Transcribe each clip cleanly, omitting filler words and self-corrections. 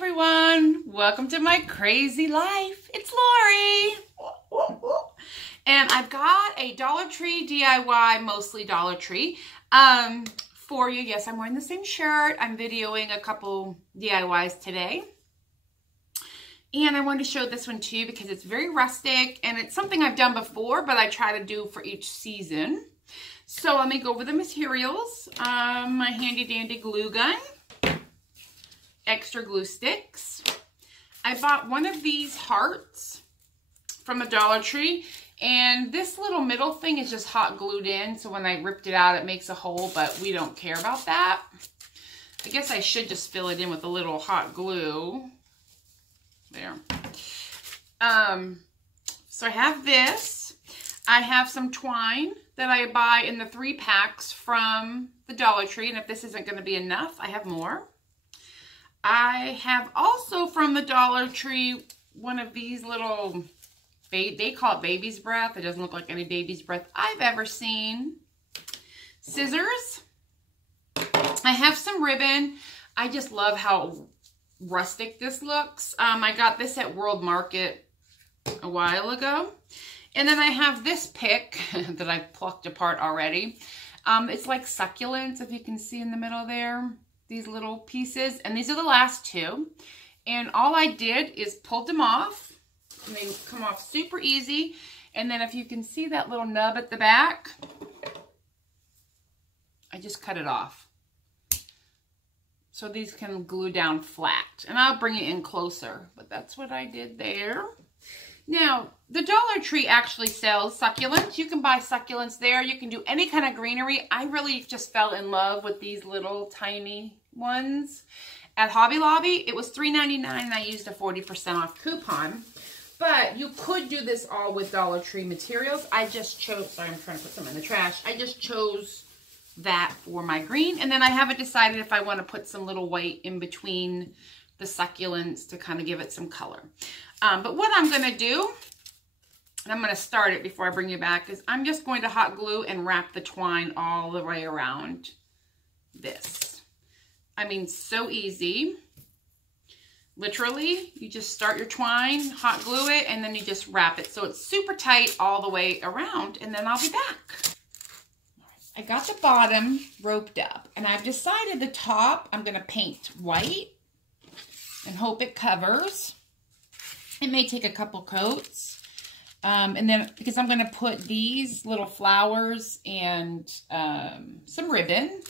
everyone, welcome to my crazy life. It's Lori. And I've got a Dollar Tree DIY, mostly Dollar Tree, for you. Yes, I'm wearing the same shirt. I'm videoing a couple DIYs today. And I wanted to show this one too because it's very rustic and it's something I've done before, but I try to do for each season. So let me go over the materials. My handy dandy glue gun. Extra glue sticks. I bought one of these hearts from a Dollar Tree, and this little middle thing is just hot glued in, so when I ripped it out it makes a hole, but we don't care about that. I guess I should just fill it in with a little hot glue. There. So I have this. I have some twine that I buy in the 3-packs from the Dollar Tree, and if this isn't going to be enough, I have more. I have also from the Dollar Tree one of these little, they call it baby's breath. It doesn't look like any baby's breath I've ever seen. Scissors. I have some ribbon. I just love how rustic this looks. I got this at World Market a while ago. And then I have this pick that I plucked apart already. It's like succulents, if you can see in the middle there. These little pieces, and these are the last two. And all I did is pulled them off, and they come off super easy. And then if you can see that little nub at the back, I just cut it off. So these can glue down flat. And I'll bring it in closer, but that's what I did there. Now, the Dollar Tree actually sells succulents. You can buy succulents there. You can do any kind of greenery. I really just fell in love with these little tiny ones. At Hobby Lobby, it was $3.99 and I used a 40% off coupon. But you could do this all with Dollar Tree materials. I just chose, sorry, I'm trying to put some in the trash. I just chose that for my green. And then I haven't decided if I want to put some little white in between the succulents to kind of give it some color. But what I'm going to do, and I'm going to start it before I bring you back, is I'm just going to hot glue and wrap the twine all the way around this. I mean, so easy. Literally, you just start your twine, hot glue it, and then you just wrap it so it's super tight all the way around, and then I'll be back. I got the bottom roped up, and I've decided the top I'm going to paint white and hope it covers. It may take a couple coats. And then, because I'm going to put these little flowers and some ribbon.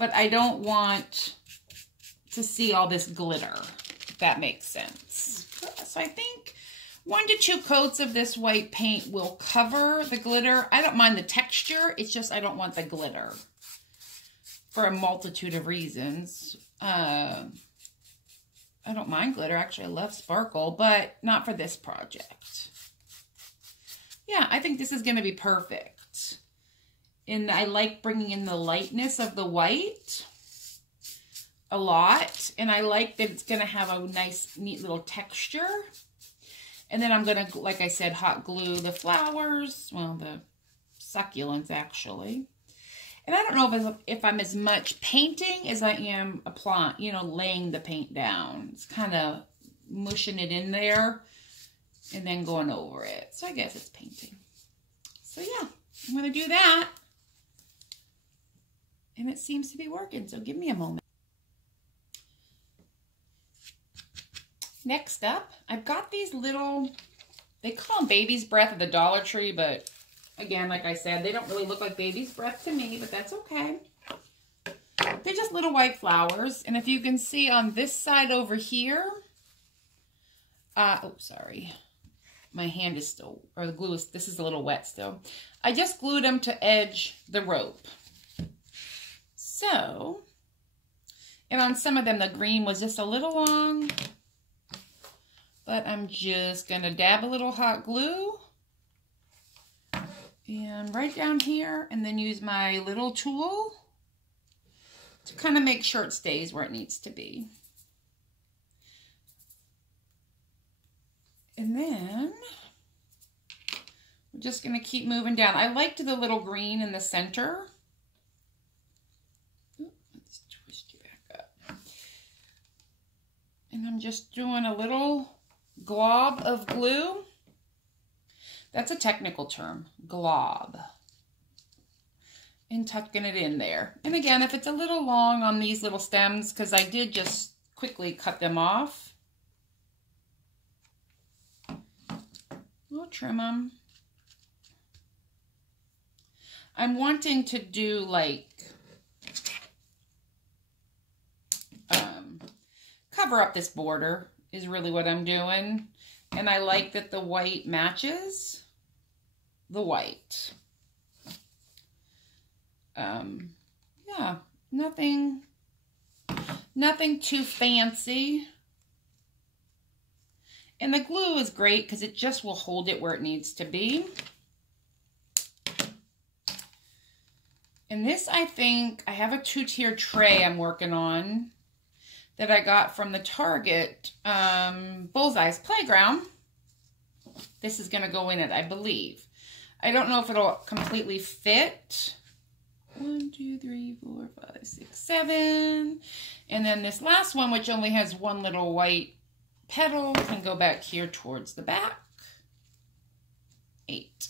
But I don't want to see all this glitter, if that makes sense. So I think 1 to 2 coats of this white paint will cover the glitter. I don't mind the texture. It's just I don't want the glitter for a multitude of reasons. I don't mind glitter. Actually, I love sparkle, but not for this project. Yeah, I think this is going to be perfect. And I like bringing in the lightness of the white a lot. And I like that it's going to have a nice, neat little texture. And then I'm going to, like I said, hot glue the flowers. Well, the succulents, actually. And I don't know if I'm as much painting as I am applying, laying the paint down. It's kind of mushing it in there and then going over it. So I guess it's painting. So yeah, I'm going to do that. And it seems to be working, so give me a moment. Next up, I've got these little, they call them baby's breath at the Dollar Tree, but again, like I said, they don't really look like baby's breath to me, but that's okay. They're just little white flowers. And if you can see on this side over here, oh, sorry. My hand is still, or the glue is, this is a little wet still. I just glued them to edge the rope. So, and on some of them, the green was just a little long, but I'm just going to dab a little hot glue. And right down here, and then use my little tool to kind of make sure it stays where it needs to be. And then we're just going to keep moving down. I liked the little green in the center. Let's twist you back up. And I'm just doing a little glob of glue. That's a technical term, glob. And tucking it in there. And again, if it's a little long on these little stems, because I did just quickly cut them off, we'll trim them. I'm wanting to do like, cover up this border is really what I'm doing. And I like that the white matches the white. Yeah, nothing too fancy. And the glue is great because it just will hold it where it needs to be. And this, I think, I have a 2-tier tray I'm working on that I got from the Target Bullseye's Playground. This is going to go in it, I believe. I don't know if it'll completely fit. 1, 2, 3, 4, 5, 6, 7. And then this last one, which only has one little white petal, can go back here towards the back. 8.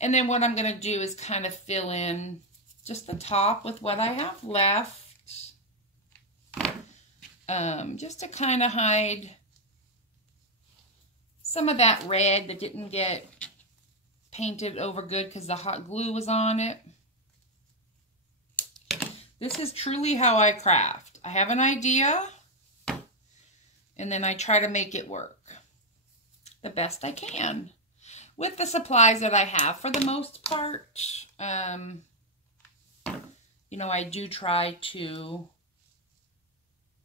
And then what I'm going to do is kind of fill in just the top with what I have left. Just to kind of hide some of that red that didn't get painted over good because the hot glue was on it. This is truly how I craft. I have an idea, and then I try to make it work the best I can with the supplies that I have for the most part. You know, I do try to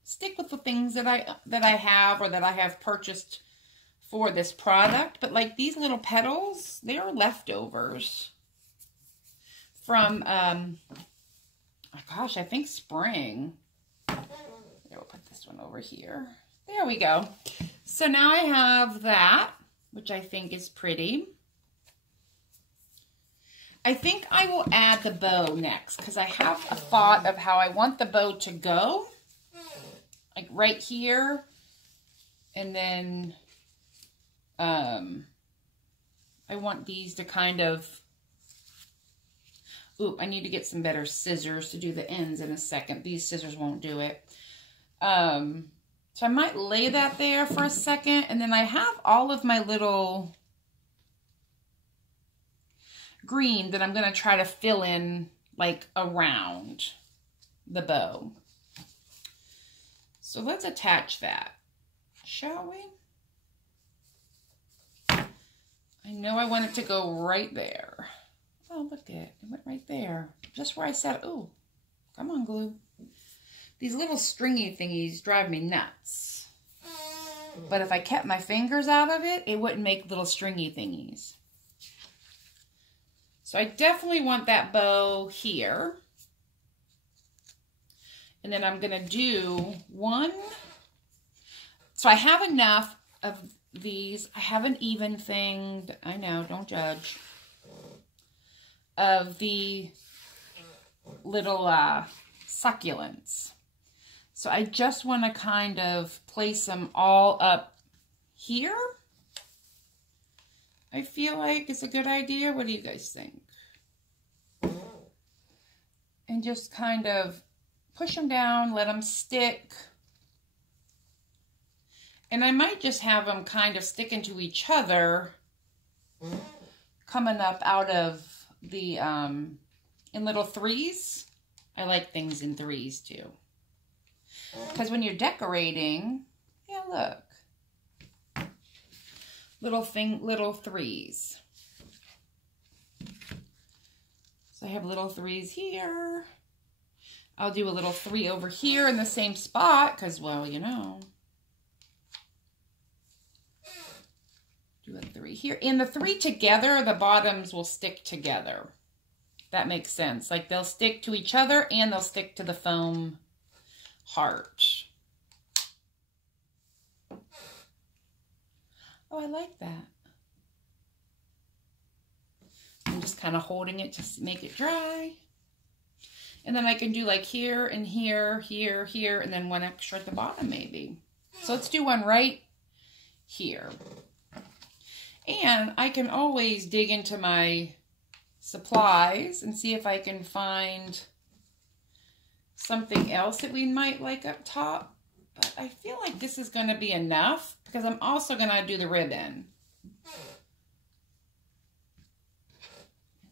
stick with the things that I have or that I have purchased for this product. But like these little petals, they are leftovers from, oh gosh, I think spring. There, we'll put this one over here. There we go. So now I have that, which I think is pretty. I think I will add the bow next because I have a thought of how I want the bow to go. Like right here. And then I want these to kind of... Ooh, I need to get some better scissors to do the ends in a second. These scissors won't do it. So I might lay that there for a second. And then I have all of my little green that I'm going to try to fill in like around the bow. So let's attach that, shall we? I know I want it to go right there. Oh, look at it. It went right there. Just where I said, oh, come on, glue. These little stringy thingies drive me nuts. But if I kept my fingers out of it, it wouldn't make little stringy thingies. So I definitely want that bow here. And then I'm going to do one. So I have enough of these. I have an even thing. I know, don't judge. Of the little succulents. So I just want to kind of place them all up here. I feel like it's a good idea. What do you guys think? And just kind of push them down, let them stick. And I might just have them kind of sticking to each other, coming up out of the, in little threes. I like things in threes too. Because when you're decorating, yeah, look. Little threes. So I have little threes here. I'll do a little 3 over here in the same spot because, well, you know. Do a 3 here. In the 3 together, the bottoms will stick together. That makes sense. Like they'll stick to each other and they'll stick to the foam heart. Oh, I like that. I'm just kind of holding it to make it dry. And then I can do like here and here, here, here, and then one extra at the bottom maybe. So let's do one right here. And I can always dig into my supplies and see if I can find something else that we might like up top. But I feel like this is going to be enough because I'm also going to do the ribbon.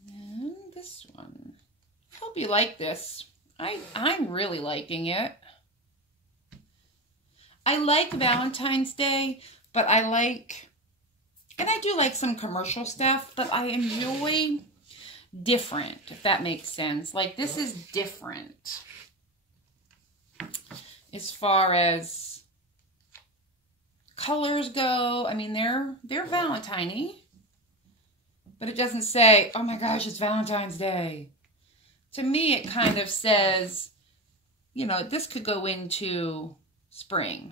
And then this one. I hope you like this. I'm really liking it. I like Valentine's Day, but I like, and I do like some commercial stuff, but I enjoy different, if that makes sense. Like this is different as far as colors go. I mean, they're Valentine-y, but it doesn't say, oh my gosh, it's Valentine's Day. To me, it kind of says, you know, this could go into spring.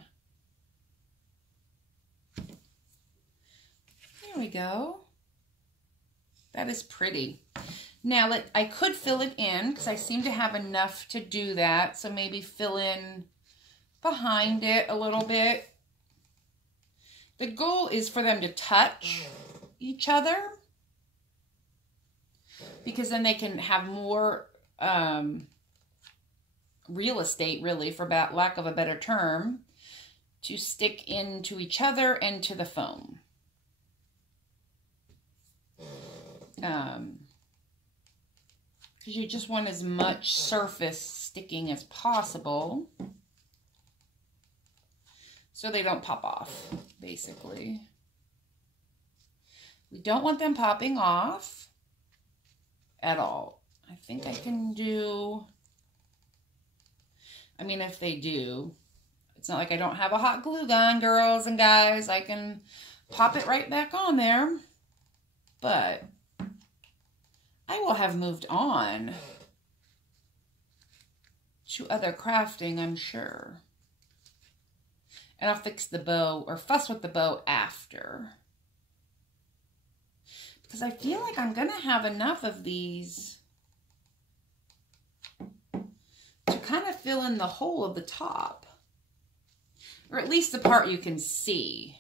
There we go. That is pretty. Now, I could fill it in because I seem to have enough to do that. So maybe fill in behind it a little bit. The goal is for them to touch each other because then they can have more real estate, really, for lack of a better term, to stick into each other and to the foam. Because you just want as much surface sticking as possible so they don't pop off, basically. We don't want them popping off at all. I think I can do, I mean, if they do, it's not like I don't have a hot glue gun, girls and guys. I can pop it right back on there. But I will have moved on to other crafting, I'm sure. And I'll fix the bow or fuss with the bow after. Because I feel like I'm going to have enough of these to kind of fill in the whole of the top. Or at least the part you can see.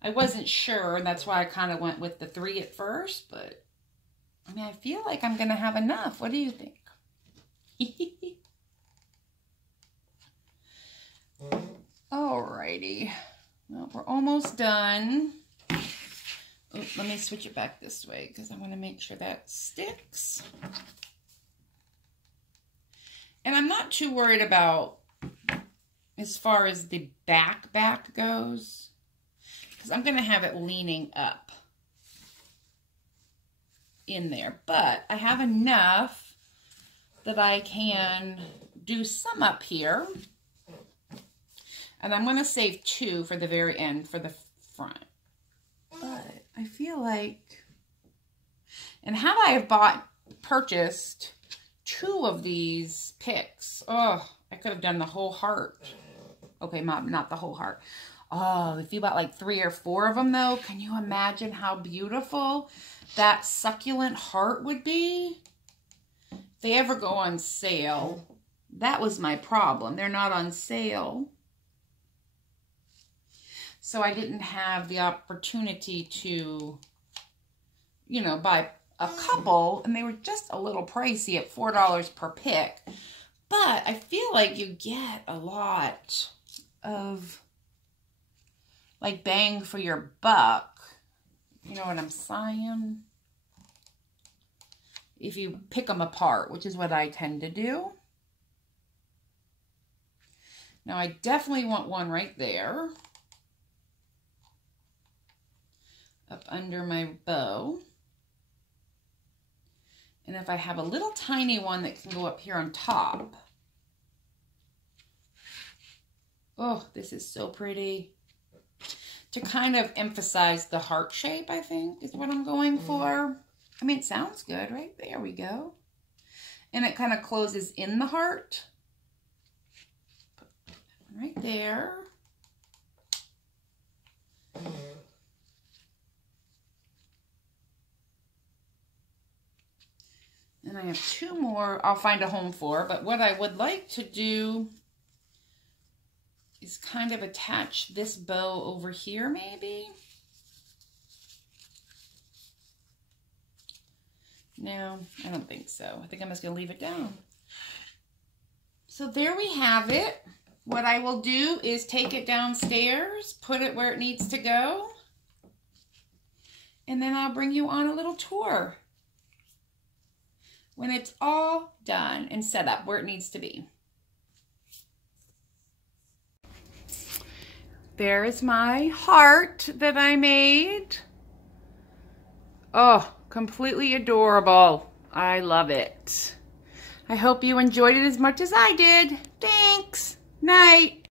I wasn't sure, and that's why I kind of went with the 3 at first, but I mean, I feel like I'm going to have enough. What do you think? Alrighty. Well, we're almost done. Oh, let me switch it back this way because I want to make sure that sticks. And I'm not too worried about as far as the back goes, because I'm going to have it leaning up in there. But I have enough that I can do some up here. And I'm going to save 2 for the very end for the front. But I feel like, and had I have purchased 2 of these picks, oh, I could have done the whole heart. Okay, Mom, not the whole heart. Oh, if you bought like 3 or 4 of them, though, can you imagine how beautiful that succulent heart would be? If they ever go on sale, that was my problem. They're not on sale. So I didn't have the opportunity to, you know, buy a couple, and they were just a little pricey at $4 per pick. But I feel like you get a lot of, like, bang for your buck. You know what I'm saying? If you pick them apart, which is what I tend to do. Now, I definitely want one right there. Up under my bow. And if I have a little tiny one that can go up here on top. Oh, this is so pretty. To kind of emphasize the heart shape, I think, is what I'm going for. I mean, it sounds good, right? There we go. And it kind of closes in the heart. Right there. And I have 2 more I'll find a home for. But what I would like to do is kind of attach this bow over here maybe. No, I don't think so. I think I'm just going to leave it down. So there we have it. What I will do is take it downstairs, put it where it needs to go, and then I'll bring you on a little tour when it's all done and set up where it needs to be. There is my heart that I made. Oh, completely adorable. I love it. I hope you enjoyed it as much as I did. Thanks. Night.